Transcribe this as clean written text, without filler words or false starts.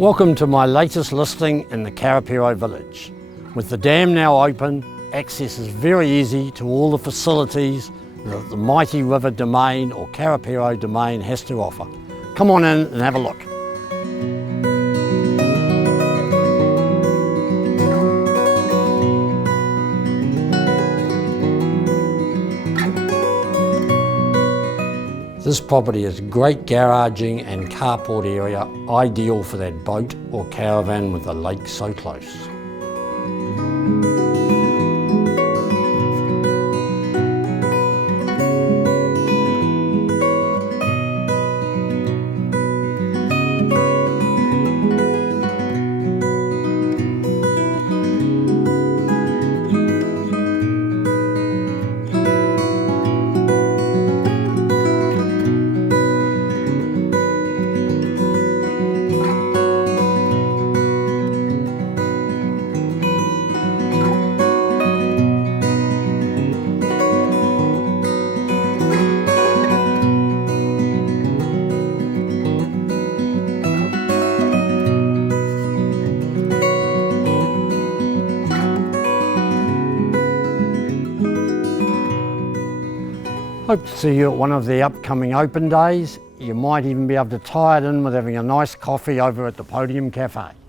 Welcome to my latest listing in the Karapiro village. With the dam now open, access is very easy to all the facilities that the mighty river domain or Karapiro domain has to offer. Come on in and have a look. This property is great garaging and carport area, ideal for that boat or caravan with the lake so close. Hope to see you at one of the upcoming open days. You might even be able to tie it in with having a nice coffee over at the Podium Cafe.